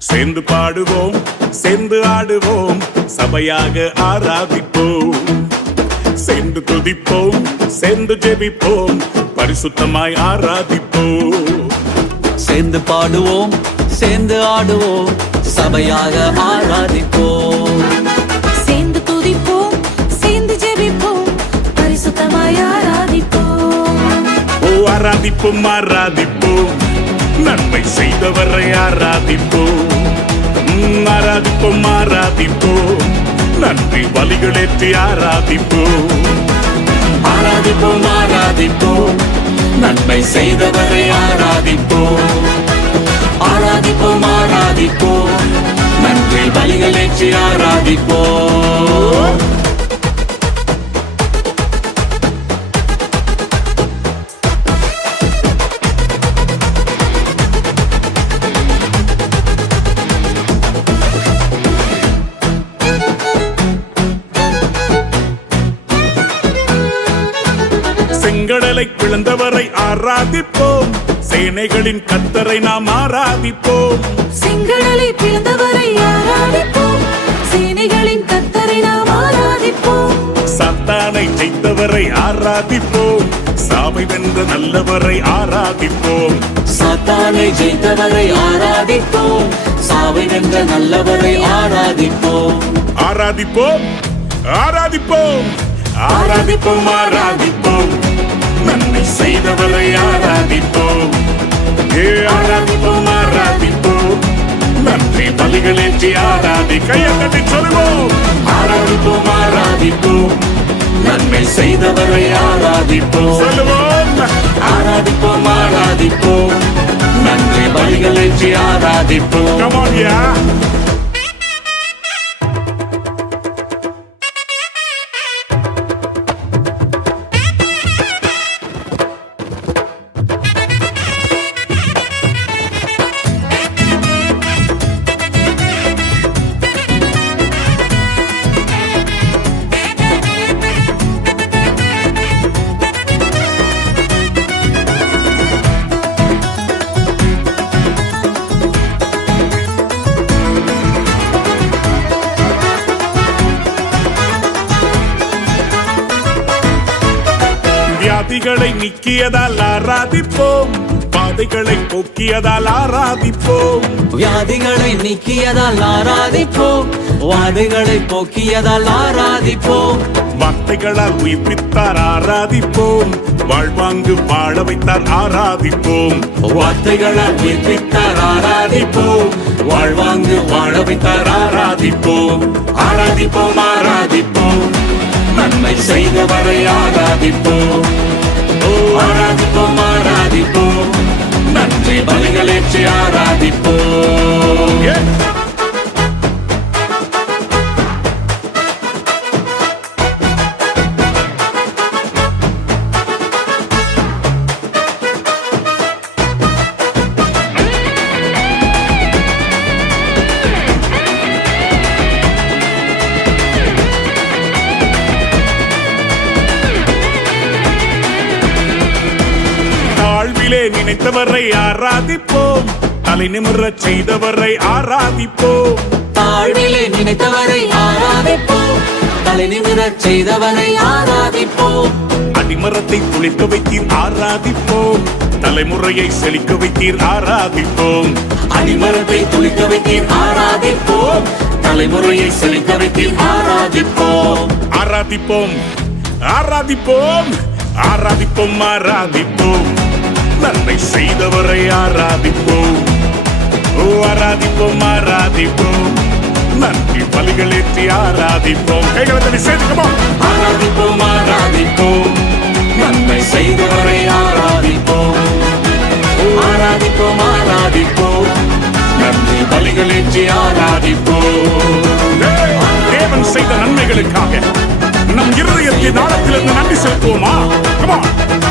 சேர்ந்து பாடுவோம், சேர்ந்து ஆடுவோம், சபையாக ஆராதிப்போம். சேர்ந்து துதிப்போம், சேர்ந்து ஜெபிப்போம், பரிசுத்தமாய் ஆராதிப்போம். சேர்ந்து பாடுவோம், சேர்ந்து ஆடுவோம், சபையாக ஆராதிப்போம். சேர்ந்து துதிப்போம், சேர்ந்து ஜெபிப்போம், பரிசுத்தமாய் ஆராதிப்போம். ஓ ஆராதிப்போம், ஆராதிப்போம், நன்மை செய்தவரை ஆராதிப்போம். ஆராதிப்போம், ஆராதிப்போம், நன்றி பலிகளேற்றி ஆராதிப்போம். ஆராதிப்போம், ஆராதிப்போம், நன்மை செய்தவரை ஆராதிப்போம். ஆராதிப்போம், ஆராதிப்போம், நன்றி பலிகளேற்றி ஆராதிப்போம். செங்கடலை பிளந்தவரை ஆராதிப்போம், சேனைகளின் கர்த்தரை நாம் ஆராதிப்போம். செங்கடலை பிளந்தவரை ஆராதிப்போம், சேனைகளின் கர்த்தரை நாம் ஆராதிப்போம். சாத்தானை ஜெயித்தவரை ஆராதிப்போம், சாவை வென்ற நல்லவரை ஆராதிப்போம். சாத்தானை ஜெயித்தவரை ஆராதிப்போம், சாவை வென்ற நல்லவரை ஆராதிப்போம். ஆராதிப்போம், ஆராதிப்போம், ஆராதிப்போம், ஆராதிப்போம், நன்மை செய்தவரை ஆராதிப்போம். ஆராதிப்போம், ஆராதிப்போம், நன்றி பலிகளேற்றி ஆராதி. கையை தட்டி சொல்லுவோம். ஆராதிப்போம், ஆராதிப்போம், நன்மை செய்தவரை ஆராதிப்போம். சொல்லுவோம். ஆராதிப்போம், ஆராதிப்போம், நன்றி பலிகளேற்றி ஆராதிப்போம். Come on, yeah. வியாதிகளை நீக்கியதால் ஆராதிப்போம், பாதைகளை போக்கியதால் ஆராதிப்போம். வியாதிகளை நீக்கியதால் ஆராதிப்போம், வாதைகளை போக்கியதால் ஆராதிப்போம். வார்த்தைகளால் உயிர்ப்பித்தார் ஆராதிப்போம், வாழ்வாங்கு வாழ வைத்தார் ஆராதிப்போம். வார்த்தைகளால் உயிர்ப்பித்தார் ஆராதிப்போம், வாழ்வாங்கு வாழ வைத்தார் ஆராதிப்போம். ஆராதிப்போம், ஆராதிப்போம், நன்மை செய்தவரை ஆராதிப்போம். ஆராதிப்போம், ஆராதிப்போம், நன்றி பலிகளேற்றி ஆராதிப்போம். தாழ்விலே நினைத்தவரை ஆராதிப்போம், தலை நிமிரச் செய்தவரை ஆராதிப்போம். தாழ்விலே நினைத்தவரை ஆராதிப்போம், தலை நிமிரச் செய்தவரை ஆராதிப்போம். அடிமரத்தை துளிர்க்க வைத்தீர் ஆராதிப்போம், தலைமுறையை செழிக்க வைத்தீர் ஆராதிப்போம். அடிமரத்தை துளிக்க வைத்தீர் ஆராதிப்போம், தலைமுறையை செழிக்க வைத்தீர் ஆராதிப்போம். ஆராதிப்போம், ஆராதிப்போம், ஆராதிப்போம், ஆராதிப்போம், நன்மை செய்தவரை ஆராதிப்போம். ஆராதிப்போம், ஆராதிப்போம், நன்றி பலிகளேற்றி ஆராதிப்போம். கைகளை தட்டி சேர்த்துக்கோ. ஆராதிப்போம், ஆராதிப்போம், நன்மை செய்தவரை ஆராதிப்போம். ஆராதிப்போம், ஆராதிப்போம், நன்றி பலிகளேற்றி ஆராதிப்போம். தேவன் செய்த நன்மைகளுக்காக நம் இருதயத்தின் ஆழத்திலிருந்து நன்றி செலுத்துவோமா? Come on.